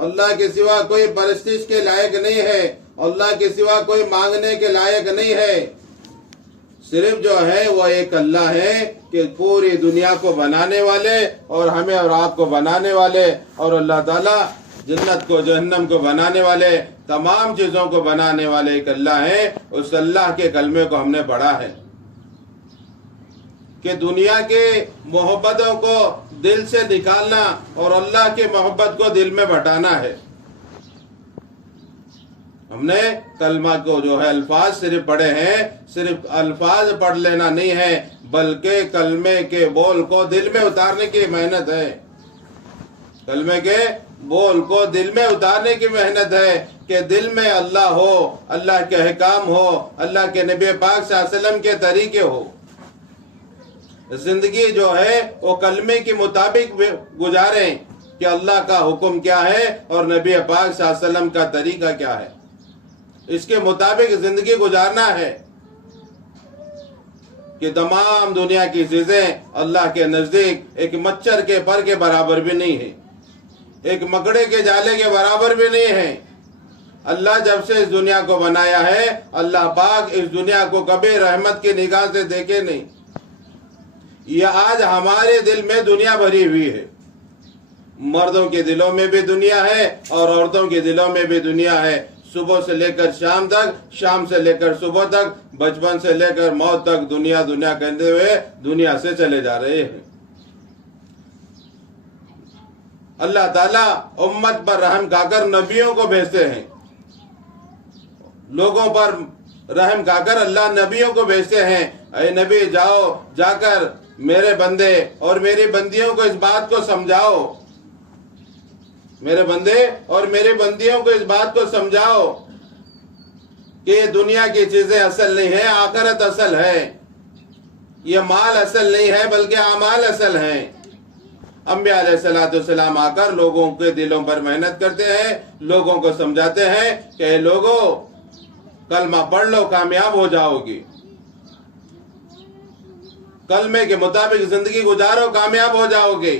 अल्लाह के सिवा कोई परस्तिश के लायक नहीं है, अल्लाह के सिवा कोई मांगने के लायक नहीं है। सिर्फ जो है वो एक अल्लाह है कि पूरी दुनिया को बनाने वाले और हमें और आपको बनाने वाले, और अल्लाह ताला जन्नत को जहन्नम को बनाने वाले, तमाम चीजों को बनाने वाले एक अल्लाह है। उस अल्लाह के कलमे को हमने पढ़ा है कि दुनिया के मोहब्बतों को दिल से निकालना और अल्लाह के मोहब्बत को दिल में बटाना है। हमने कलमा को जो है अल्फाज सिर्फ पढ़े हैं, सिर्फ अल्फाज पढ़ लेना नहीं है, बल्कि कलमे के बोल को दिल में उतारने की मेहनत है। कलमे के बोल को दिल में उतारने की मेहनत है कि दिल में अल्लाह हो, अल्लाह के अहकाम हो, अल्लाह के नबी पाक सल्लल्लाहु अलैहि वसल्लम के तरीके हो। जिंदगी जो है वो कलमे के मुताबिक गुजारें कि अल्लाह का हुक्म क्या है और नबी पाक सल्लल्लाहु अलैहि वसल्लम का तरीका क्या है, इसके मुताबिक जिंदगी गुजारना है। कि तमाम दुनिया की चीजें अल्लाह के नजदीक एक मच्छर के पर के बराबर भी नहीं है, एक मकड़े के जाले के बराबर भी नहीं है। अल्लाह जब से इस दुनिया को बनाया है, अल्लाह पाक इस दुनिया को कभी रहमत की निगाह से देखे नहीं। यह आज हमारे दिल में दुनिया भरी हुई है, मर्दों के दिलों में भी दुनिया है और औरतों के दिलों में भी दुनिया है। सुबह से लेकर शाम तक, शाम से लेकर सुबह तक, बचपन से लेकर मौत तक दुनिया दुनिया कहते हुए दुनिया से चले जा रहे हैं। अल्लाह ताला उम्मत पर रहम खाकर नबियों को भेजते हैं, लोगों पर रहम खाकर अल्लाह नबियों को भेजते हैं। ऐ नबी जाओ, जाकर मेरे बंदे और मेरी बंदियों को इस बात को समझाओ, मेरे बंदे और मेरी बंदियों को इस बात को समझाओ कि दुनिया की चीजें असल नहीं है, आखिरत असल है। ये माल असल नहीं है बल्कि आमाल असल है। अंबिया अलैहिस्सलाम आकर लोगों के दिलों पर मेहनत करते हैं, लोगों को समझाते हैं कि लोगों कलमा पढ़ लो, कामयाब हो जाओगी, कलमे के मुताबिक जिंदगी गुजारो, कामयाब हो जाओगे।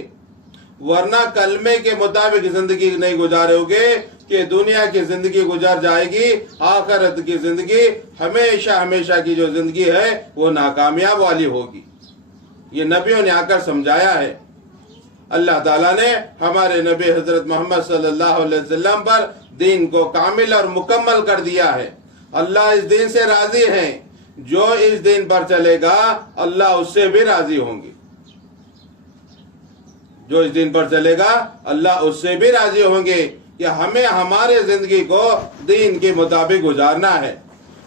वरना कलमे के मुताबिक जिंदगी नहीं गुजारोगे कि दुनिया की जिंदगी गुजर जाएगी, आखिरत की जिंदगी हमेशा हमेशा की जो जिंदगी है वो नाकामयाब वाली होगी। ये नबियों ने आकर समझाया है। अल्लाह ताला ने हमारे नबी हजरत मोहम्मद सल्लल्लाहु अलैहि वसल्लम पर दीन को कामिल और मुकम्मल कर दिया है। अल्लाह इस दीन से राजी है, जो इस दीन पर चलेगा अल्लाह उससे भी राजी होंगे। जो इस दिन पर चलेगा अल्लाह उससे भी राजी होंगे कि हमें हमारे जिंदगी को दीन के मुताबिक गुजारना है।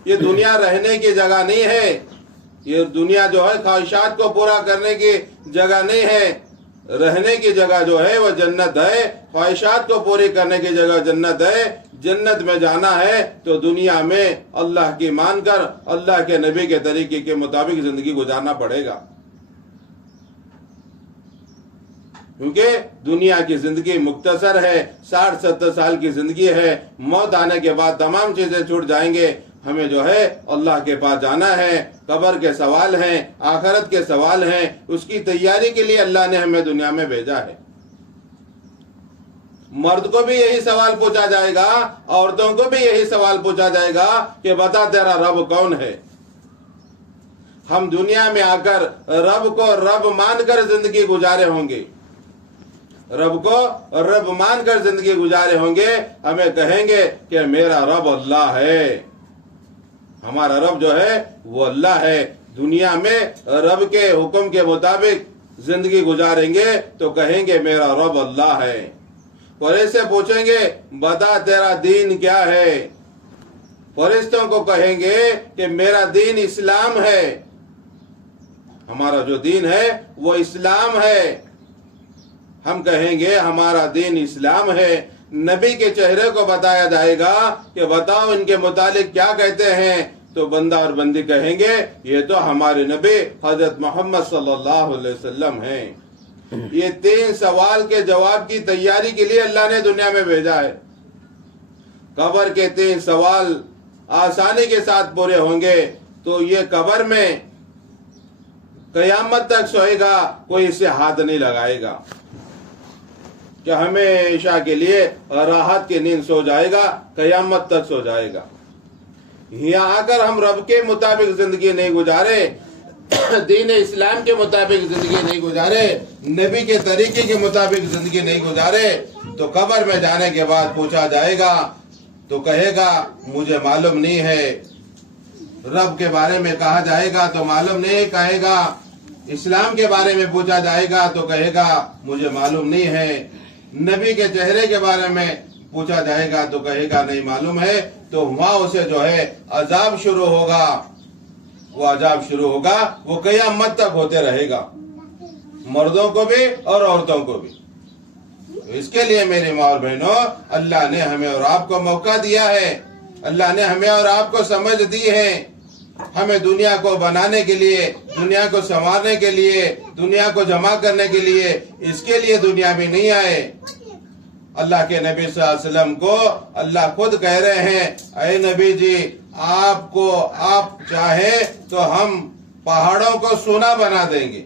ये दुनिया रहने की जगह नहीं है, ये दुनिया जो है ख्वाहिशात को पूरा करने की जगह नहीं है। रहने की जगह जो है वो जन्नत है, ख्वाहिशात को पूरी करने की जगह जन्नत है। जन्नत में जाना है तो दुनिया में अल्लाह की मानकर अल्लाह के नबी के तरीके के मुताबिक जिंदगी गुजारना पड़ेगा, क्योंकि दुनिया की जिंदगी मुख्तसर है, 60-70 साल की जिंदगी है। मौत आने के बाद तमाम चीजें छूट जाएंगे। हमें जो है अल्लाह के पास जाना है, कब्र के सवाल हैं, आखिरत के सवाल हैं, उसकी तैयारी के लिए अल्लाह ने हमें दुनिया में भेजा है। मर्द को भी यही सवाल पूछा जाएगा, औरतों को भी यही सवाल पूछा जाएगा कि बता तेरा रब कौन है। हम दुनिया में आकर रब को रब मानकर जिंदगी गुजारे होंगे, रब को रब मानकर जिंदगी गुजारे होंगे। हमें कहेंगे कि मेरा रब अल्लाह है, हमारा रब जो है वो अल्लाह है। दुनिया में रब के हुक्म के मुताबिक जिंदगी गुजारेंगे तो कहेंगे मेरा रब अल्लाह है। फरिश्ते पूछेंगे बता तेरा दीन क्या है, फरिश्तों को कहेंगे कि मेरा दीन इस्लाम है, हमारा जो दीन है वो इस्लाम है। हम कहेंगे हमारा दीन इस्लाम है। नबी के चेहरे को बताया जाएगा कि बताओ इनके मुतालिक क्या कहते हैं, तो बंदा और बंदी कहेंगे ये तो हमारे नबी हजरत मोहम्मद सल्लल्लाहु अलैहि वसल्लम हैं। ये 3 सवाल के जवाब की तैयारी के लिए अल्लाह ने दुनिया में भेजा है। कब्र के 3 सवाल आसानी के साथ पूरे होंगे तो ये कब्र में कयामत तक सोएगा, कोई इसे हाथ नहीं लगाएगा। कि हमेशा के लिए राहत की नींद सो जाएगा, कयामत तक सो जाएगा। यहाँ आकर हम रब के मुताबिक जिंदगी नहीं गुजारे, दीन इस्लाम के मुताबिक जिंदगी नहीं गुजारे, नबी के तरीके के मुताबिक जिंदगी नहीं गुजारे, तो कब्र में जाने के बाद पूछा जाएगा तो कहेगा मुझे मालूम नहीं है। रब के बारे में कहा जाएगा तो मालूम नहीं कहेगा। इस्लाम के बारे में पूछा जाएगा तो कहेगा मुझे मालूम नहीं है। नबी के चेहरे के बारे में पूछा जाएगा तो कहेगा नहीं मालूम है। तो वहां उसे जो है अजाब शुरू होगा, वो अजाब शुरू होगा, वो क़यामत तक होते रहेगा, मर्दों को भी और औरतों को भी। तो इसके लिए मेरी माँ और बहनों, अल्लाह ने हमें और आपको मौका दिया है, अल्लाह ने हमें और आपको समझ दी है। हमें दुनिया को बनाने के लिए, दुनिया को संवारने के लिए, दुनिया को जमा करने के लिए, इसके लिए दुनिया में नहीं आए। अल्लाह के नबी सल्लल्लाहु अलैहि वसल्लम को अल्लाह खुद कह रहे हैं, अय नबी जी, आपको आप चाहे तो हम पहाड़ों को सोना बना देंगे।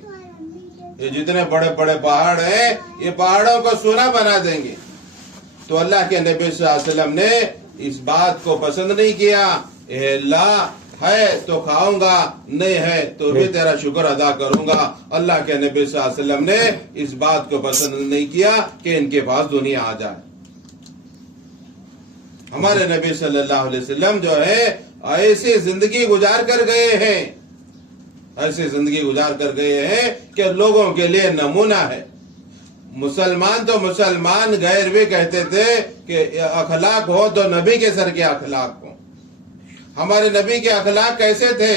ये जितने बड़े बड़े पहाड़ हैं, ये पहाड़ों को सोना बना देंगे। तो अल्लाह के नबी सल्लल्लाहु अलैहि वसल्लम ने इस बात को पसंद नहीं किया। अल्लाह है तो खाऊंगा, नहीं है तो भी तेरा शुक्र अदा करूंगा। अल्लाह के नबी सल्लल्लाहु अलैहि वसल्लम ने इस बात को पसंद नहीं किया कि इनके पास दुनिया आ जाए। हमारे नबी सल्लल्लाहु अलैहि वसल्लम जो है ऐसी जिंदगी गुजार कर गए हैं, ऐसी जिंदगी गुजार कर गए हैं कि लोगों के लिए नमूना है। मुसलमान तो मुसलमान, गैर भी कहते थे कि अखलाक हो तो नबी के सर के अखलाक हो। हमारे नबी के अखलाक कैसे थे?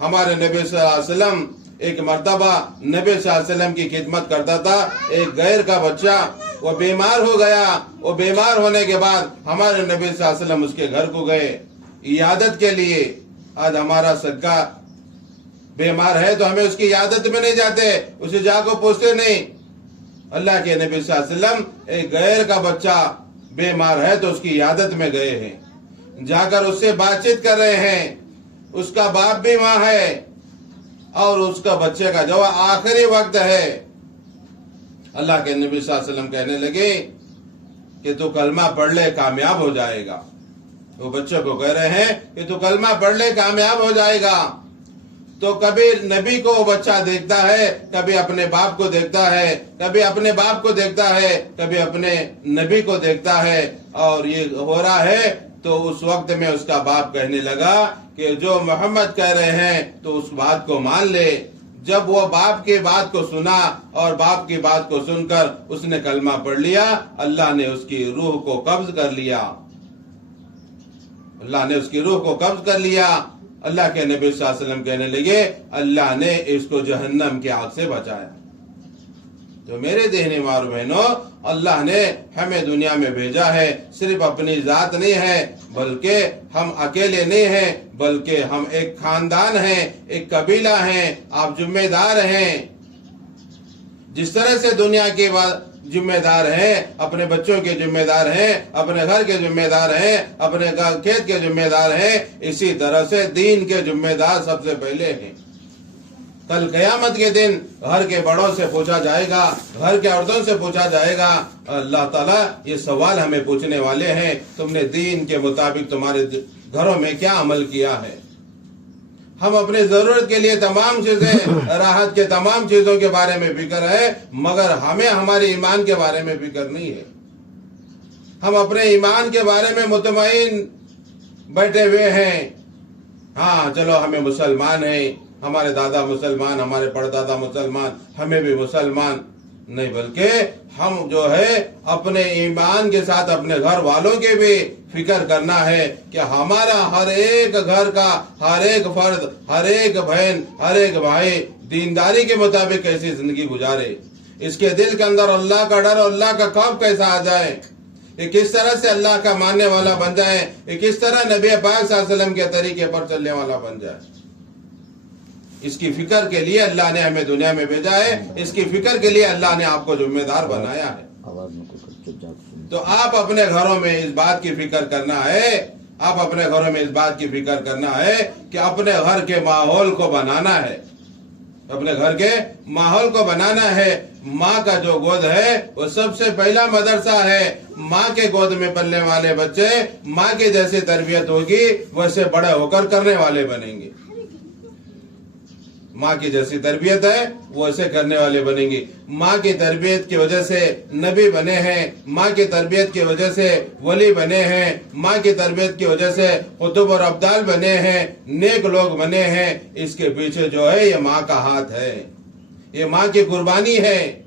हमारे नबी सल्लल्लाहु अलैहि वसल्लम एक मर्तबा नबी सल्लल्लाहु अलैहि वसल्लम की खिदमत करता था। एक गैर का बच्चा वो बीमार हो गया। वो बीमार होने के बाद हमारे नबी सल्लल्लाहु अलैहि वसल्लम उसके घर को गए इयादत के लिए। आज हमारा सदका बीमार है तो हमें उसकी इयादत में नहीं जाते, उसे जाकर पूछते नहीं। अल्लाह के नबी सल्लल्लाहु अलैहि वसल्लम एक गैर का बच्चा बीमार है तो उसकी इयादत में गए हैं, जाकर उससे बातचीत कर रहे हैं। उसका बाप भी वहां है और उसका बच्चे का जो आखिरी वक्त है। अल्लाह के नबी सल्लल्लाहु अलैहि वसल्लम कहने लगे कि तू कलमा पढ़ ले, कामयाब हो जाएगा। वो बच्चे को कह रहे हैं कि तू कलमा पढ़ ले, कामयाब हो जाएगा। तो कभी नबी को वो बच्चा देखता है, कभी अपने बाप को देखता है, कभी अपने बाप को देखता है, कभी अपने नबी को देखता है। और ये हो रहा है तो उस वक्त में उसका बाप कहने लगा कि जो मोहम्मद कह रहे हैं तो उस बात को मान ले। जब वो बाप की बात को सुना और बाप की बात को सुनकर उसने कलमा पढ़ लिया, अल्लाह ने उसकी रूह को कब्ज कर लिया। अल्लाह ने उसकी रूह को कब्ज कर लिया। अल्लाह के नबी सल्लल्लाहु अलैहि वसल्लम कहने लगे अल्लाह ने इसको जहन्नम की आग से बचाया। तो मेरे देहने मारो बहनों, अल्लाह ने हमें दुनिया में भेजा है, सिर्फ अपनी जात नहीं है, बल्कि हम अकेले नहीं हैं, बल्कि हम एक खानदान हैं, एक कबीला हैं। आप जिम्मेदार हैं। जिस तरह से दुनिया के जिम्मेदार हैं, अपने बच्चों के जिम्मेदार हैं, अपने घर के जिम्मेदार हैं, अपने खेत के जिम्मेदार हैं, इसी तरह से दीन के जिम्मेदार सबसे पहले हैं। कल क़यामत के दिन घर के बड़ों से पूछा जाएगा, घर के औरतों से पूछा जाएगा। अल्लाह ताला ये सवाल हमें पूछने वाले हैं, तुमने दीन के मुताबिक तुम्हारे घरों में क्या अमल किया है। हम अपने जरूरत के लिए तमाम चीजें, राहत के तमाम चीजों के बारे में फिक्र है, मगर हमें हमारे ईमान के बारे में फिक्र नहीं है। हम अपने ईमान के बारे में मुतमईन बैठे हुए हैं। हाँ चलो हमें मुसलमान है, हमारे दादा मुसलमान, हमारे परदादा मुसलमान, हमें भी मुसलमान नहीं, बल्कि हम जो है अपने ईमान के साथ अपने घर वालों के भी फिक्र करना है कि हमारा हर एक घर का हर एक फर्द, हर एक बहन, हर एक भाई दीनदारी के मुताबिक कैसी जिंदगी गुजारे। इसके दिल के अंदर अल्लाह का डर और अल्लाह का खौफ कैसा आ जाए, ये किस तरह से अल्लाह का मानने वाला बन जाए, ये किस तरह नबी पाक सल्लल्लाहु अलैहि वसल्लम के तरीके पर चलने वाला बन जाए। इसकी फिक्र के लिए अल्लाह ने हमें दुनिया में भेजा है, इसकी फिक्र के लिए अल्लाह ने आपको जिम्मेदार बनाया है। तो आप अपने घरों में इस बात की फिक्र करना है, आप अपने घरों में इस बात की फिक्र करना है कि अपने घर के माहौल को बनाना है, अपने घर के माहौल को बनाना है। माँ का जो गोद है वो सबसे पहला मदरसा है। माँ के गोद में पलने वाले बच्चे माँ की जैसी तरबियत होगी वैसे बड़े होकर करने वाले बनेंगे। माँ की जैसी तरबियत है वो ऐसे करने वाले बनेंगे। माँ की तरबियत की वजह से नबी बने हैं, माँ की तरबियत की वजह से वली बने हैं, माँ की तरबियत की वजह से कुतुब और अब्दाल बने हैं, नेक लोग बने हैं। इसके पीछे जो है ये माँ का हाथ है, ये माँ की कुर्बानी है।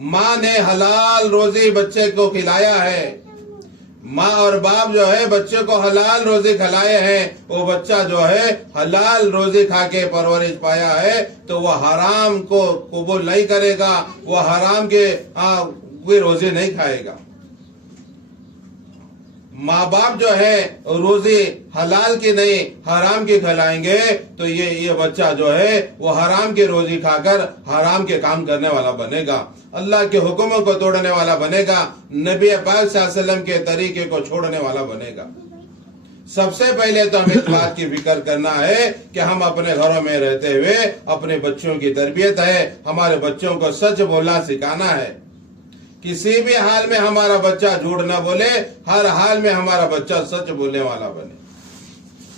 माँ ने हलाल रोजी बच्चे को खिलाया है। माँ और बाप जो है बच्चे को हलाल रोजी खिलाए हैं। वो बच्चा जो है हलाल रोजी खा के परवरिश पाया है तो वह हराम को कबूल नहीं करेगा, वह हराम के कोई रोजी नहीं खाएगा। माँ बाप जो है रोजी हलाल की नहीं हराम की खिलाएंगे तो ये बच्चा जो है वो हराम की रोजी खाकर हराम के काम करने वाला बनेगा, अल्लाह के हुक्मों को तोड़ने वाला बनेगा, नबी पाक सल्लल्लाहु अलैहि वसल्लम के तरीके को छोड़ने वाला बनेगा। सबसे पहले तो हमें इस बात की फिक्र करना है कि हम अपने घरों में रहते हुए अपने बच्चों की तरबियत है, हमारे बच्चों को सच बोलना सिखाना है। किसी भी हाल में हमारा बच्चा झूठ न बोले, हर हाल में हमारा बच्चा सच बोलने वाला बने।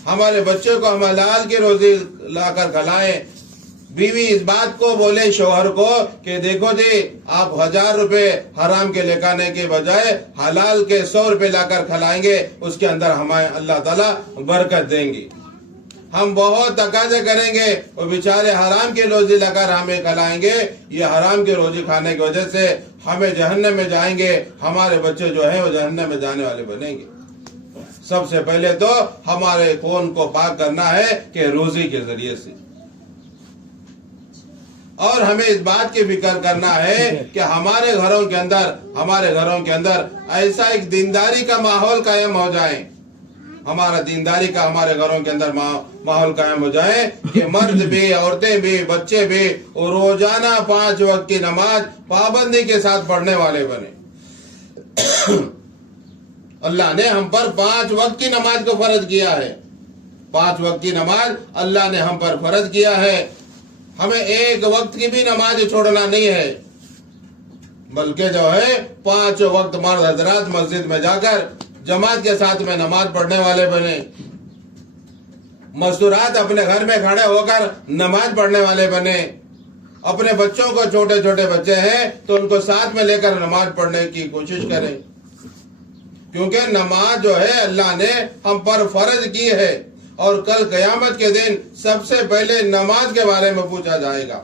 हमारे बच्चे को हम हलाल की रोजी लाकर खिलाएं। बीवी इस बात को बोले शौहर को कि देखो जी आप 1000 रुपए हराम के लेकाने के बजाय हलाल के 100 रुपए लाकर खिलाएंगे, उसके अंदर हमें अल्लाह ताला बरकत देंगी। हम बहुत तकाजे करेंगे, वो बेचारे हराम की रोजी लगाकर हमें खिलाएंगे, ये हराम की रोजी खाने की वजह से हमें जहन्नम में जाएंगे, हमारे बच्चे जो है वो जहन्नम में जाने वाले बनेंगे। सबसे पहले तो हमारे खून को पाक करना है कि रोजी के जरिए से, और हमें इस बात की फिक्र करना है कि हमारे घरों के अंदर ऐसा एक दीनदारी का माहौल कायम हो जाए, हमारा दीनदारी का हमारे घरों के अंदर माहौल कायम हो जाए कि मर्द भी, औरतें भी, बच्चे भी रोजाना 5 वक्त की नमाज पाबंदी के साथ पढ़ने वाले बने। अल्लाह ने हम पर 5 वक्त की नमाज को फर्ज किया है, 5 वक्त की नमाज अल्लाह ने हम पर फर्ज किया है। हमें एक वक्त की भी नमाज छोड़ना नहीं है, बल्कि जो है 5 वक्त मर्द हजरात मस्जिद में जाकर जमात के साथ में नमाज पढ़ने वाले बने। मस्तूरात अपने घर में खड़े होकर नमाज पढ़ने वाले बने। अपने बच्चों को, छोटे छोटे बच्चे हैं तो उनको साथ में लेकर नमाज पढ़ने की कोशिश करें, क्योंकि नमाज जो है अल्लाह ने हम पर फर्ज की है और कल कयामत के दिन सबसे पहले नमाज के बारे में पूछा जाएगा।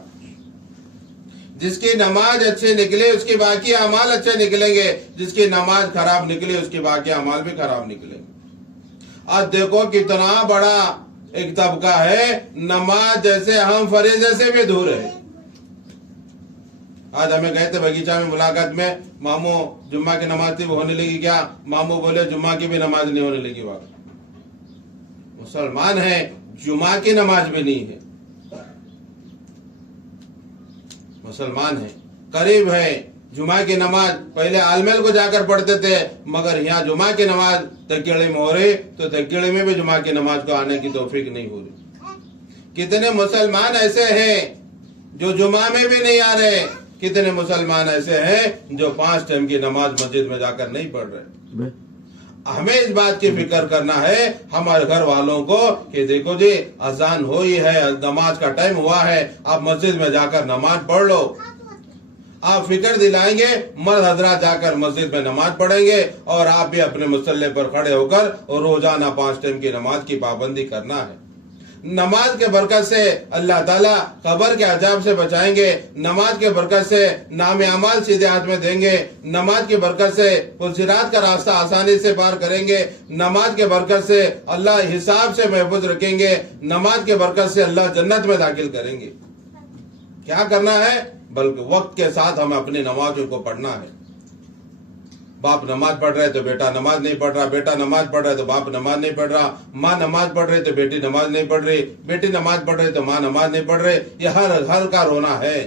जिसकी नमाज अच्छी निकले उसकी बाकी अमाल अच्छे निकलेंगे, जिसकी नमाज खराब निकली उसकी बाकी अमाल भी खराब निकलेंगे। आज देखो कितना बड़ा एक तबका है नमाज जैसे हम फरीज़े से भी दूर है। आज हमें गए थे बगीचा में मुलाकात में, मामू जुम्मा की नमाज थी वो होने लगी क्या? मामू बोले जुम्मा की भी नमाज नहीं होने लगी। बात मुसलमान है, जुम्मा की नमाज भी नहीं है, मुसलमान है, करीब है। जुमा की नमाज पहले आलमेल को जाकर पढ़ते थे, मगर यहाँ जुमा की नमाज तकेड़े में हो रही तो तकेड़े में भी जुमा की नमाज को आने की तौफीक नहीं हो रही। कितने मुसलमान ऐसे हैं जो जुमा में भी नहीं आ रहे, कितने मुसलमान ऐसे हैं जो 5 टाइम की नमाज मस्जिद में जाकर नहीं पढ़ रहे। हमें इस बात की फिक्र करना है हमारे घर वालों को कि देखो जी अजान हुई है, नमाज का टाइम हुआ है, आप मस्जिद में जाकर नमाज पढ़ लो। आप फिक्र दिलाएंगे, मर्द हजरात जाकर मस्जिद में नमाज पढ़ेंगे और आप भी अपने मुसल्ले पर खड़े होकर और रोजाना 5 टाइम की नमाज की पाबंदी करना है। नमाज के बरकत से अल्लाह ताला कब्र के अजाब से बचाएंगे, नमाज के बरकत से नाम अमाल सीधे हाथ में देंगे, नमाज की बरकत से पुलसिरात का रास्ता आसानी से पार करेंगे, नमाज के बरकत से अल्लाह हिसाब से महफूज रखेंगे, नमाज के बरकत से अल्लाह जन्नत में दाखिल करेंगे। क्या करना है? बल्कि वक्त के साथ हमें अपनी नमाजों को पढ़ना है। बाप नमाज पढ़ रहे तो बेटा नमाज नहीं पढ़ रहा, बेटा नमाज पढ़ रहा है तो बाप नमाज नहीं पढ़ रहा, माँ नमाज पढ़ रही तो बेटी नमाज नहीं पढ़ रही, बेटी नमाज पढ़ रही तो माँ नमाज नहीं पढ़ रही। ये हर घर का रोना है,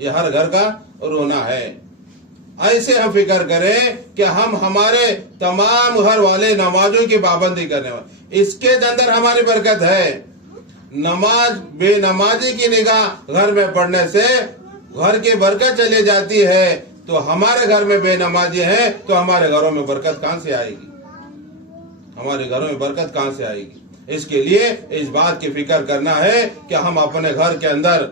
ये हर घर का रोना है। ऐसे हम फिक्र करें कि हम हमारे तमाम घर वाले नमाजों की पाबंदी करने वाले, इसके अंदर हमारी बरकत है। नमाज बेनमाजी की निगाह घर में पढ़ने से घर की बरकत चली जाती है तो हमारे घर में बेनमाजी है तो हमारे घरों में बरकत कहां से आएगी? हमारे घरों में बरकत कहां से आएगी? इसके लिए इस बात की फिक्र करना है कि हम अपने घर के अंदर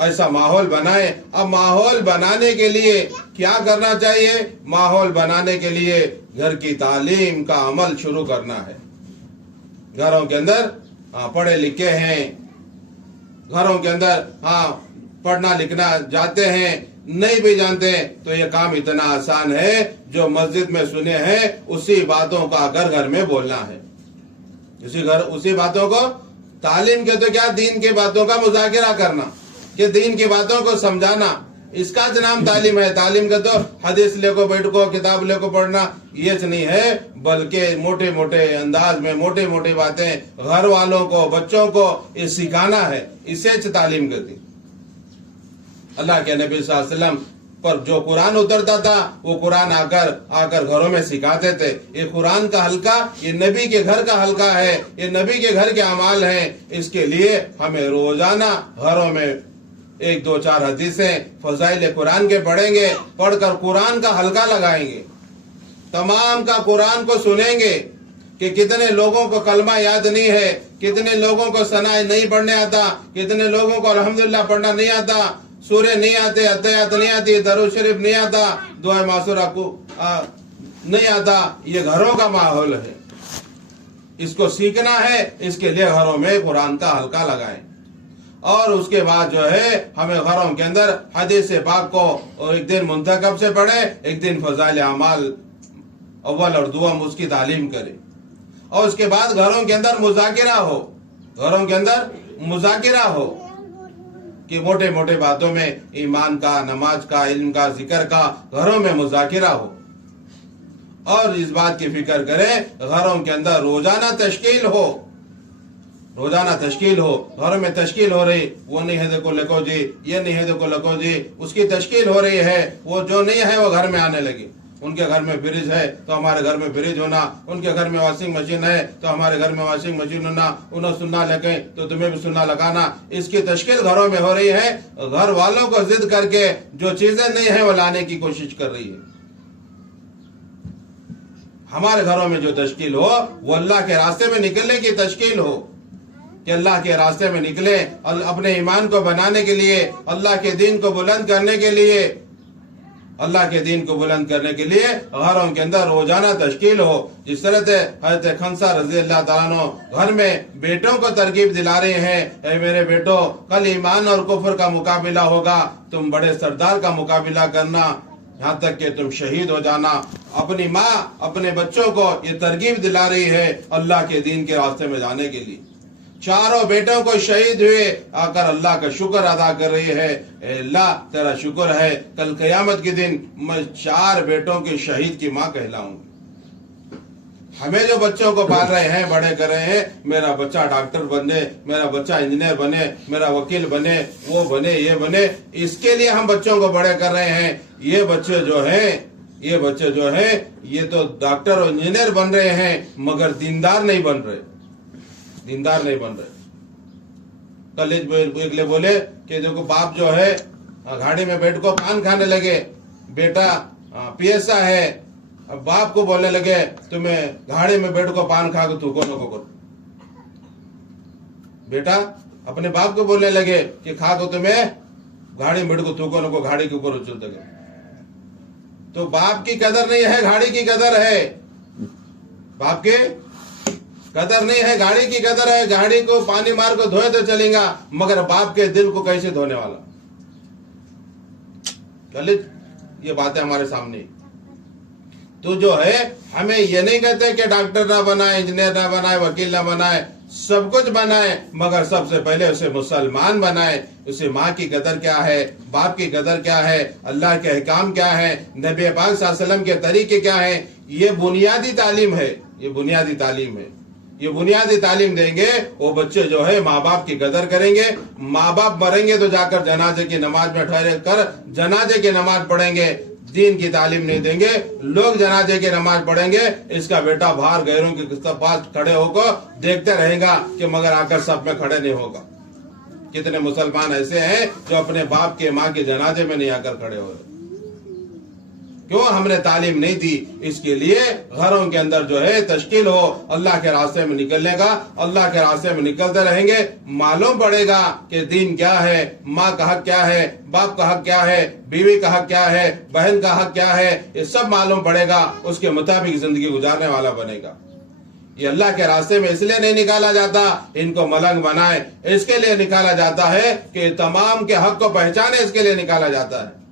ऐसा माहौल बनाएं। अब माहौल बनाने के लिए क्या करना चाहिए? माहौल बनाने के लिए घर की तालीम का अमल शुरू करना है। घरों के अंदर पढ़े लिखे हैं, घरों के अंदर पढ़ना लिखना जाते हैं, नहीं भी जानते तो ये काम इतना आसान है, जो मस्जिद में सुने हैं उसी बातों का घर घर में बोलना है। उसी बातों को तालीम के तो क्या, दीन की बातों का मुज़ाकिरा करना, कि दीन की बातों को समझाना, इसका नाम तालीम है। तालीम का तो हदीस लेको बैठो, किताब लेको पढ़ना, ये नहीं है, बल्कि मोटे मोटे अंदाज में मोटे मोटे बातें घर वालों को, बच्चों को ये सिखाना है। इससे तालीम करती। अल्लाह के नबी सल्लल्लाहु अलैहि वसल्लम पर जो कुरान उतरता था वो कुरान आकर घरों में सिखाते थे। ये कुरान का हल्का, ये नबी के घर का हल्का है, ये नबी के घर के अमाल हैं। इसके लिए हमें रोजाना घरों में 1-2-4 हदीसें फजाइल कुरान के पढ़ेंगे, पढ़कर कुरान का हल्का लगाएंगे, तमाम का कुरान को सुनेंगे कि कितने लोगों को कलमा याद नहीं है, कितने लोगों को सना नहीं पढ़ने आता, कितने लोगों को अल्हम्दुलिल्लाह पढ़ना नहीं आता, सूर्य नहीं आते, अत्तहियात नहीं आती, दरूद शरीफ नहीं आता, दुआ मासूरा को नहीं आता। ये घरों का माहौल है, इसको सीखना है। इसके लिए घरों में कुरान का हल्का लगाएं और उसके बाद जो है हमें घरों के अंदर हदीस पाक को और एक दिन मुंतखब से पढ़े, एक दिन फजाइल अमाल अव्वल और दुआ उसकी तालीम करें। और उसके बाद घरों के अंदर मुज़ाकिरा हो, घरों के अंदर मुज़ाकिरा हो कि मोटे मोटे बातों में ईमान का, नमाज का, इल्म का, जिक्र का घरों में मुज़ाकिरा हो। और इस बात की फिक्र करें घरों के अंदर रोजाना तश्कील हो, रोजाना तश्कील हो। घरों में तश्कील हो रही, वो नहीं है देखो लको जी, ये नहीं है देखो लको जी, उसकी तश्कील हो रही है। वो जो नहीं है वो घर में आने लगी। उनके घर में फ्रिज है तो हमारे घर में फ्रिज होना, उनके घर में वॉशिंग मशीन है तो हमारे घर में वॉशिंग मशीन होना, उन्हें सुनना लगे तो तुम्हें भी सुनना लगाना। इसकी तश्कील घरों में हो रही है। घर वालों को जिद करके जो चीजें नहीं है वो लाने की कोशिश कर रही है। हमारे घरों में जो तश्कील हो वो अल्लाह के रास्ते में निकलने की तश्कील हो, कि अल्लाह के रास्ते में निकले, अपने ईमान को बनाने के लिए, अल्लाह के दीन को बुलंद करने के लिए, अल्लाह के दीन को बुलंद करने के लिए घरों के अंदर रोजाना तश्कील हो। जिस तरह से हज़रत खंसा रज़ी अल्लाह तआला अन्हु घर में बेटों को तरकीब दिला रहे हैं, ऐ मेरे बेटो, कल ईमान और कुफ्र का मुकाबला होगा, तुम बड़े सरदार का मुकाबला करना, यहाँ तक कि तुम शहीद हो जाना। अपनी माँ अपने बच्चों को ये तरकीब दिला रही है अल्लाह के दीन के रास्ते में जाने के लिए। चारों बेटों को शहीद हुए आकर अल्लाह का शुक्र अदा कर रही है, अल्लाह तेरा शुक्र है, कल क़यामत के दिन मैं 4 बेटों के शहीद की माँ कहलाऊंगी। हमें जो बच्चों को पाल रहे हैं, बड़े कर रहे हैं, मेरा बच्चा डॉक्टर बने, मेरा बच्चा इंजीनियर बने, मेरा वकील बने, वो बने, ये बने, इसके लिए हम बच्चों को बड़े कर रहे हैं। ये बच्चे जो है ये तो डॉक्टर और इंजीनियर बन रहे हैं मगर दीनदार नहीं बन रहे, दीनदार नहीं बन रहे। कल एक बोले कि देखो बाप जो है गाड़ी में बैठ को पान खाने लगे, बेटा पियसा है, अब बाप को बोलने लगे तुम्हें गाड़ी में बैठ को पान खा के तू को करो। बेटा अपने बाप को बोलने लगे कि खा को तुम्हें गाड़ी में बैठ को तू को गाड़ी के ऊपर उछलते गए। तो बाप की कदर नहीं है, गाड़ी की कदर है। बाप की कदर नहीं है, गाड़ी की कदर है। गाड़ी को पानी मार को धोए तो चलेगा मगर बाप के दिल को कैसे धोने वाला। ललित ये बातें हमारे सामने। तो जो है हमें ये नहीं कहते कि डॉक्टर ना बनाए, इंजीनियर ना बनाए, वकील ना बनाए, सब कुछ बनाए मगर सबसे पहले उसे मुसलमान बनाए। उसे माँ की कदर क्या है, बाप की कदर क्या है, अल्लाह के अहकाम क्या है, नबी पाक सल्लल्लाहु अलैहि वसल्लम के तरीके क्या है, ये बुनियादी तालीम है। ये बुनियादी तालीम है। ये बुनियादी तालीम देंगे वो बच्चे जो है माँ बाप की कदर करेंगे। माँ बाप मरेंगे तो जाकर जनाजे की नमाज में ठहरे कर जनाजे की नमाज पढ़ेंगे, दीन की तालीम नहीं देंगे। लोग जनाजे की नमाज पढ़ेंगे, इसका बेटा बाहर गैरों के पास खड़े होकर देखते रहेगा कि मगर आकर सब में खड़े नहीं होगा, कितने मुसलमान ऐसे हैं जो अपने बाप के माँ के जनाजे में नहीं आकर खड़े हो रहे? क्यों? हमने तालीम नहीं दी। इसके लिए घरों के अंदर जो है तश्कील हो, अल्लाह के रास्ते में निकलने का। अल्लाह के रास्ते में निकलते रहेंगे, मालूम पड़ेगा कि दीन क्या है, माँ का हक क्या है, बाप का हक क्या है, बीवी का हक क्या है, बहन का हक क्या है, ये सब मालूम पड़ेगा। उसके मुताबिक जिंदगी गुजारने वाला बनेगा। ये अल्लाह के रास्ते में इसलिए नहीं निकाला जाता इनको मलंग बनाए, इसके लिए निकाला जाता है कि तमाम के हक को पहचाने, इसके लिए निकाला जाता है।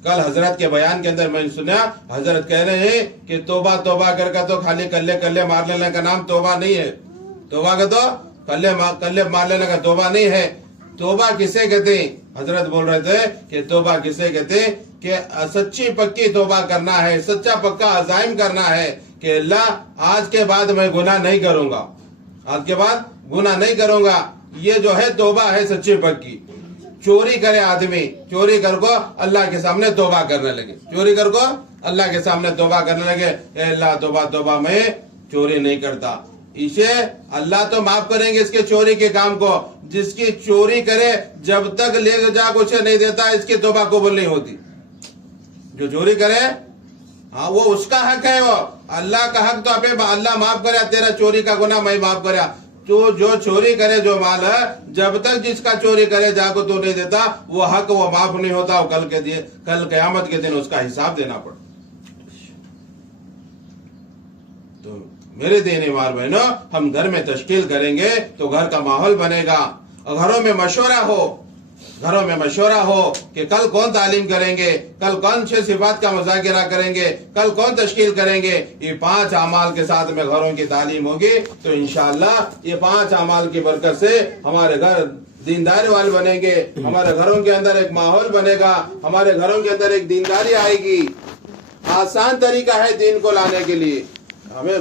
कल हजरत के बयान के अंदर मैंने सुना, हजरत कह रहे हैं कि तोबा तोबा करके तो खाली कल्ले कल्ले मार लेने का नाम तोबा नहीं है। तोबा का तो कल्ले मार लेने का तोबा नहीं है। तोबा किसे कहते हैं? हजरत बोल रहे थे कि तोबा किसे कहते हैं कि सच्ची पक्की तोबा करना है, सच्चा पक्का अज़ाइम करना है कि अल्लाह आज के बाद मैं गुनाह नहीं करूंगा, आज के बाद गुनाह नहीं करूंगा। ये जो है तोबा है सच्ची पक्की। चोरी करे आदमी, चोरी कर को अल्लाह के सामने तोबा करने लगे, चोरी कर को अल्लाह के सामने तोबा करने लगे, अल्लाह तोबा तोबा मैं चोरी नहीं करता। इसे अल्लाह तो माफ करेंगे इसके चोरी के काम को। जिसकी चोरी करे जब तक ले जा कुछ नहीं देता, इसकी तोबा कबूल नहीं होती। जो चोरी करे हाँ वो उसका हक है, वो अल्लाह का हक तो अबे अल्लाह माफ करे, तेरा चोरी का गुनाह मैं माफ करे। तो जो चोरी करे जो माल है, जब तक जिसका चोरी करे जाको तो नहीं देता, वो हक वो माफ नहीं होता। वो कल क़यामत के दिन उसका हिसाब देना पड़ता। तो मेरे दीनी मार बहनों, हम घर में तश्कील करेंगे तो घर का माहौल बनेगा। घरों में मशवरा हो, घरों में मशवरा हो कि कल कौन तालीम करेंगे, कल कौन से सिफात का मुज़ाकिरा करेंगे, कल कौन तश्कील करेंगे। ये 5 अमाल के साथ में घरों की तालीम होगी तो इंशाअल्लाह ये 5 अमाल की बरकत से हमारे घर दीनदारी वाले बनेंगे, हमारे घरों के अंदर एक माहौल बनेगा, हमारे घरों के अंदर एक दीनदारी आएगी। आसान तरीका है दीन को लाने के लिए। हमें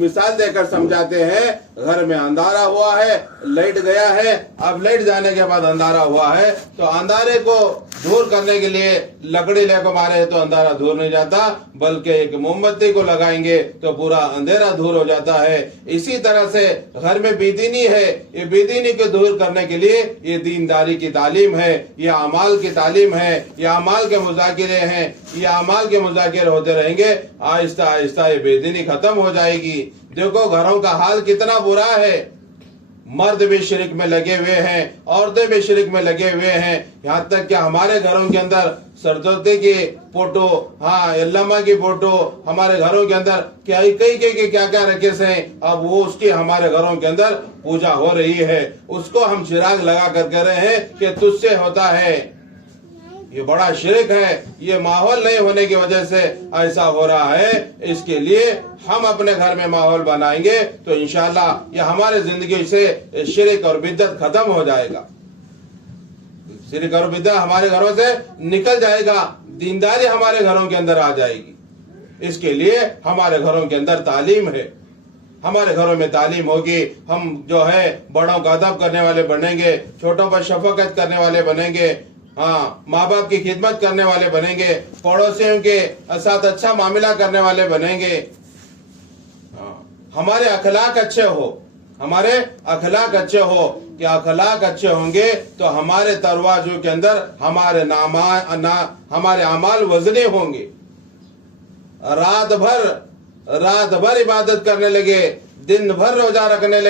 मिसाल देकर समझाते हैं, घर में अंधारा हुआ है, लाइट गया है, अब लाइट जाने के बाद अंधारा हुआ है, तो अंधारे को दूर करने के लिए लकड़ी लेकर मारे तो अंधारा दूर नहीं जाता, बल्कि एक मोमबत्ती को लगाएंगे तो पूरा अंधेरा दूर हो जाता है। इसी तरह से घर में बेदीनी है, ये बेदीनी को दूर करने के लिए ये दीनदारी की तालीम है, ये अमाल की तालीम है, ये अमाल के मुज़ाकिरे हैं। ये अमाल के मुज़ाकिरे होते रहेंगे, आहिस्ता आहिस्ता ये बेदीनी खत्म हो जाएगी। देखो घरों का हाल कितना बुरा है, मर्द भी शिरक में लगे हुए हैं, औरतें भी शिरक में लगे हुए हैं। यहाँ तक कि हमारे घरों के अंदर सरस्वती की फोटो, हाँ अल्लामा की फोटो हमारे घरों के अंदर कई क्या क्या रखे से, अब वो उसकी हमारे घरों के अंदर पूजा हो रही है। उसको हम चिराग लगा कर कह रहे हैं कि तुझसे होता है। ये बड़ा शिरक है। ये माहौल नहीं होने की वजह से ऐसा हो रहा है। इसके लिए हम अपने घर में माहौल बनाएंगे तो इंशाअल्लाह ये हमारे जिंदगी से शिरक और बिद्दत खत्म हो जाएगा। शिरक और बिद्दत हमारे घरों से निकल जाएगा, दीनदारी हमारे घरों के अंदर आ जाएगी। इसके लिए हमारे घरों के अंदर तालीम है, हमारे घरों में तालीम होगी। हम जो है बड़ों का अदब करने वाले बनेंगे, छोटों पर शफकत करने वाले बनेंगे, हाँ माँ बाप की खिदमत करने वाले बनेंगे, पड़ोसियों के साथ अच्छा मामला करने वाले बनेंगे। हमारे अखलाक अच्छे हो, हमारे अखलाक अच्छे हो, कि अखलाक अच्छे होंगे तो हमारे दरवाजों के अंदर हमारे अमाल वजनी होंगे। रात भर इबादत करने लगे, दिन भर रोजा रखने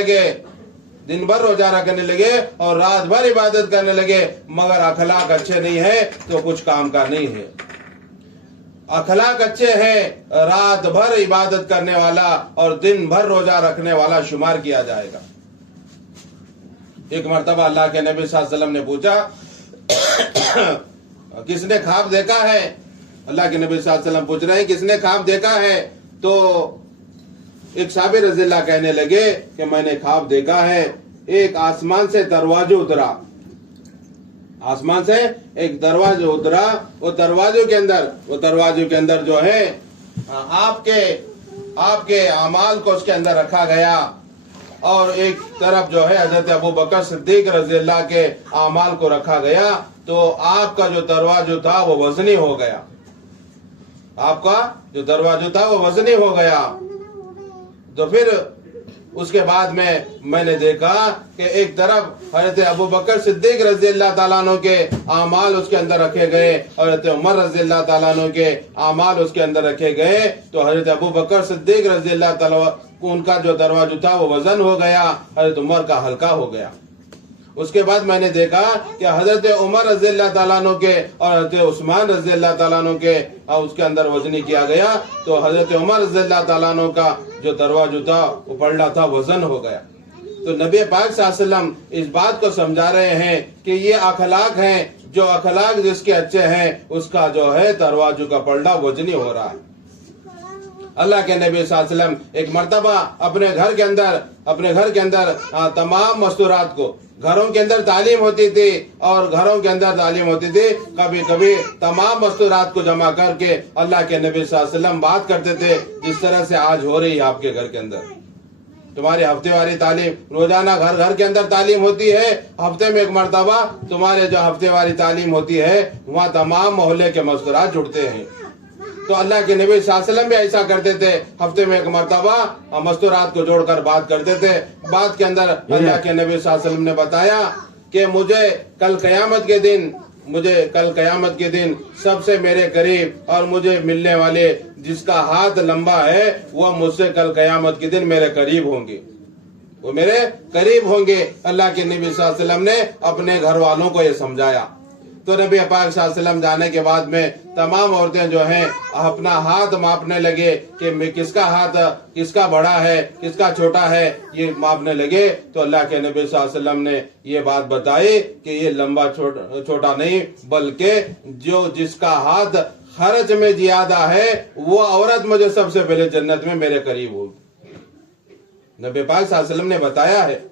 लगे और रात भर इबादत करने लगे, मगर अखलाक अच्छे नहीं है तो कुछ काम का नहीं है। अखलाक अच्छे हैं, रात भर इबादत करने वाला और दिन भर रोजा रखने वाला शुमार किया जाएगा। एक मर्तबा अल्लाह के नबी सल्लल्लाहु अलैहि वसल्लम ने पूछा, किसने ख्वाब देखा है? अल्लाह के नबी सल्लल्लाहु अलैहि वसल्लम पूछ रहे हैं किसने ख्वाब देखा है? तो एक साहबी रज़ियल्लाहु कहने लगे कि मैंने ख्वाब देखा है, एक आसमान से दरवाजा उतरा, आसमान से एक दरवाजा उतरा, वो दरवाजे के अंदर जो है आपके अमाल को उसके अंदर रखा गया, और एक तरफ जो है हजरत अबू बकर सिद्दीक रज़ियल्लाहु के अमाल को रखा गया। तो आपका जो दरवाजा था वो वजनी हो गया, आपका जो दरवाजा था वो वजनी हो गया। तो फिर उसके बाद में मैंने देखा कि एक तरफ हजरत अबू बकर सिद्दीक रज़ी अल्लाह ताला अन्हु के आमाल उसके अंदर रखे गए, हजरत उमर रज़ी अल्लाह ताला अन्हु के आमाल उसके अंदर रखे गए। तो हजरत अबू बकर सिद्दीक रज़ी अल्लाह ताला उनका जो दरवाजा था वो वजन हो गया, हजरत उमर का हल्का हो गया। उसके बाद मैंने देखा कि हजरत उमर रज़ी अल्लाह ताला अन्हु के और हजरत उस्मान रज़ी अल्लाह ताला अन्हु के उसके अंदर वजनी किया गया। तो हजरत उमर रज़ी अल्लाह ताला अन्हु का जो दरवाजा था वो पलड़ा था, वजन हो गया। तो नबी पाक सल्लल्लाहु अलैहि वसल्लम इस बात को समझा रहे हैं कि ये अखलाक हैं, जो अखलाक जिसके अच्छे हैं उसका जो है दरवाजों का पलड़ा वजनी हो रहा है। अल्लाह के नबी सल्लल्लाहु अलैहि वसल्लम एक मर्तबा अपने घर के अंदर तमाम मस्तूरात को, घरों के अंदर तालीम होती थी और घरों के अंदर तालीम होती थी, कभी कभी तमाम मस्तूरात को जमा करके अल्लाह के नबी सल्लल्लाहु अलैहि वसल्लम बात करते थे, जिस तरह से आज हो रही है आपके घर के अंदर। तुम्हारी हफ्ते वाली तालीम, रोजाना घर के अंदर तालीम होती है, हफ्ते में एक मर्तबा तुम्हारे जो हफ्ते वाली तालीम होती है वहाँ तमाम मोहल्ले के मस्तूरात जुड़ते हैं। तो अल्लाह के नबी सल्लल्लाहु अलैहि वसल्लम भी ऐसा करते थे, हफ्ते में एक मर्तबा मस्तूरात को जोड़कर बात करते थे। बात के अंदर अल्लाह के नबी सल्लल्लाहु अलैहि वसल्लम ने बताया कि मुझे कल क़यामत के दिन सबसे मेरे करीब और मुझे मिलने वाले जिसका हाथ लंबा है वह मुझसे कल क़यामत के दिन मेरे करीब होंगे, वो मेरे करीब होंगे। अल्लाह के नबी सल्लल्लाहु अलैहि वसल्लम ने अपने घर वालों को ये समझाया। तो नबी पाक सल्लल्लाहु अलैहि वसल्लम जाने के बाद में तमाम औरतें जो हैं अपना हाथ मापने लगे कि किसका हाथ किसका बड़ा है, किसका छोटा है, ये मापने लगे। तो अल्लाह के नबी सल्लल्लाहु अलैहि वसल्लम ने ये बात बताई कि ये लंबा छोटा नहीं, बल्कि जो जिसका हाथ खर्च में ज्यादा है वो औरत मुझे सबसे पहले जन्नत में मेरे करीब होगी। नबी पाक सल्लल्लाहु अलैहि वसल्लम ने बताया है।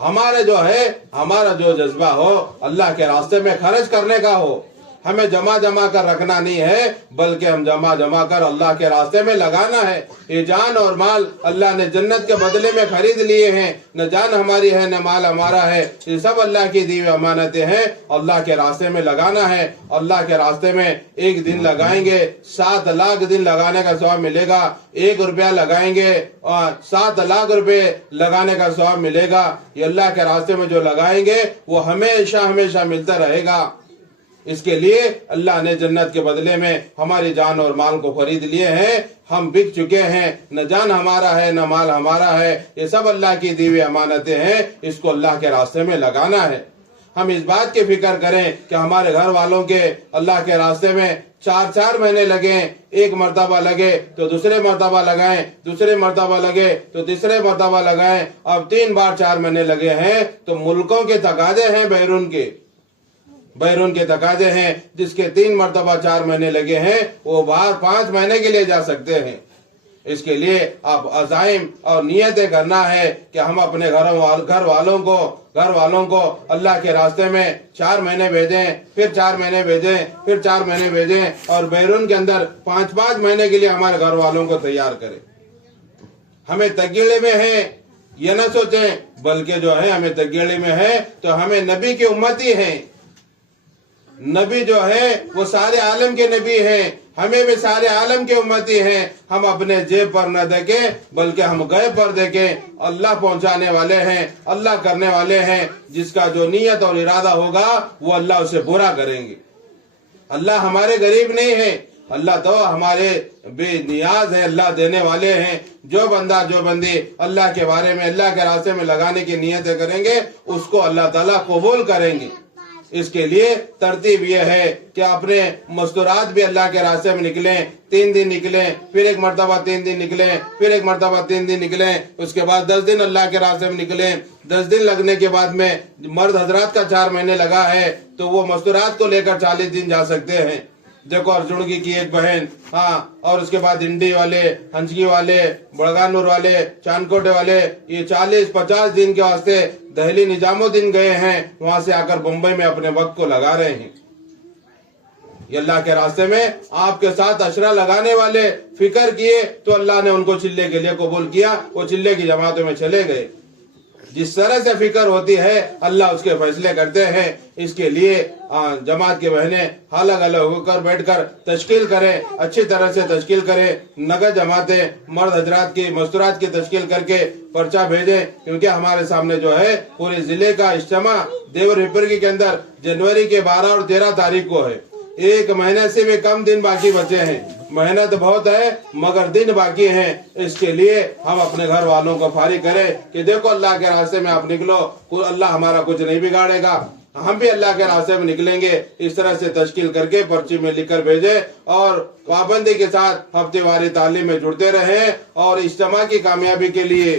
हमारा जो जज्बा हो अल्लाह के रास्ते में खर्च करने का हो, हमें जमा कर रखना नहीं है, बल्कि हम जमा कर अल्लाह के रास्ते में लगाना है। ये जान और माल अल्लाह ने जन्नत के बदले में खरीद लिए हैं, न जान हमारी है न माल हमारा है, ये सब अल्लाह की दी हुई अमानतें हैं, अल्लाह के रास्ते में लगाना है। अल्लाह के रास्ते में एक दिन लगाएंगे 7 लाख दिन लगाने का सवाब मिलेगा, 1 रुपया लगाएंगे और 7 लाख रुपए लगाने का सवाब मिलेगा। ये अल्लाह के रास्ते में जो लगाएंगे वो हमेशा मिलता रहेगा। इसके लिए अल्लाह ने जन्नत के बदले में हमारी जान और माल को खरीद लिए हैं। हम बिक चुके हैं, न जान हमारा है न माल हमारा है, ये सब अल्लाह की दी हुई अमानतें हैं, इसको अल्लाह के रास्ते में लगाना है। हम इस बात की फिक्र करें कि हमारे घर वालों के अल्लाह के रास्ते में 4 महीने लगे, एक मर्तबा लगे तो दूसरे मर्तबा लगाएं, दूसरे मर्तबा लगे तो तीसरे मर्तबा लगाएं, अब 3 बार 4 महीने लगे हैं। तो मुल्कों के तकाजे हैं, बैरून के तकाजे हैं, जिसके 3 मर्तबा 4 महीने लगे हैं वो बाहर 5 महीने के लिए जा सकते हैं। इसके लिए आप अज़ाइम और नियतें करना है कि हम अपने घर वालों को अल्लाह के रास्ते में 4 महीने भेजें, फिर 4 महीने भेजें, फिर 4 महीने भेजें और बैरून के अंदर 5 महीने के लिए हमारे घर वालों को तैयार करें। हमें तगीड़े में है ये न सोचें, बल्कि जो है हमें तगीड़े में है तो हमें नबी की उम्मती है। नबी जो है वो सारे आलम के नबी हैं, हमें भी सारे आलम के उम्मती हैं। हम अपने जेब पर न देखें बल्कि हम गैब पर देखें। अल्लाह पहुंचाने वाले हैं, अल्लाह करने वाले हैं। जिसका जो नीयत और इरादा होगा वो अल्लाह उसे पूरा करेंगे। अल्लाह हमारे गरीब नहीं है, अल्लाह तो हमारे बेनियाज है, अल्लाह देने वाले हैं। जो बंदी अल्लाह के बारे में अल्लाह के रास्ते में लगाने की नीयतें करेंगे उसको अल्लाह ताला कबूल करेंगे। इसके लिए तरतीब यह है कि अपने मस्तूरात भी अल्लाह के रास्ते में निकलें, 3 दिन निकलें, फिर एक मर्तबा 3 दिन निकलें, फिर एक मर्तबा 3 दिन निकलें, उसके बाद 10 दिन अल्लाह के रास्ते में निकलें। 10 दिन लगने के बाद में मर्द हजरात का 4 महीने लगा है तो वो मस्तूरात को लेकर 40 दिन जा सकते हैं। देखो अर्जुनगी की एक बहन, और उसके बाद इंडी वाले, हंसगी वाले, बड़गानूर वाले, चांदकोटे वाले, ये 40-50 दिन के वास्ते दहली निजामुद्दीन गए हैं, वहां से आकर मुंबई में अपने वक्त को लगा रहे हैं। ये अल्लाह के रास्ते में आपके साथ अशरा लगाने वाले फिक्र किए तो अल्लाह ने उनको चिल्ले के लिए कबूल किया, वो चिल्ले की जमातों में चले गए। जिस तरह से फिक्र होती है अल्लाह उसके फैसले करते हैं। इसके लिए जमात की बहनें अलग अलग होकर बैठकर तश्कील करें, अच्छी तरह से तश्कील करें। नगर जमातें मर्द हजरात की मस्तूरात की तश्कील करके पर्चा भेजें, क्योंकि हमारे सामने जो है पूरे जिले का इज्तिमा देवर हिप्परगी के अंदर जनवरी के 12 और 13 तारीख को है। 1 महीने से भी कम दिन बाकी बचे हैं। मेहनत बहुत है मगर दिन बाकी हैं। इसके लिए हम अपने घर वालों को फारिग करें कि देखो अल्लाह के रास्ते में आप निकलो, अल्लाह हमारा कुछ नहीं बिगाड़ेगा, हम भी अल्लाह के रास्ते में निकलेंगे। इस तरह से तश्कील करके पर्ची में लिखकर भेजे और पाबंदी के साथ हफ्तेवारी तालीम में जुड़ते रहें और इज्तिमा की कामयाबी के लिए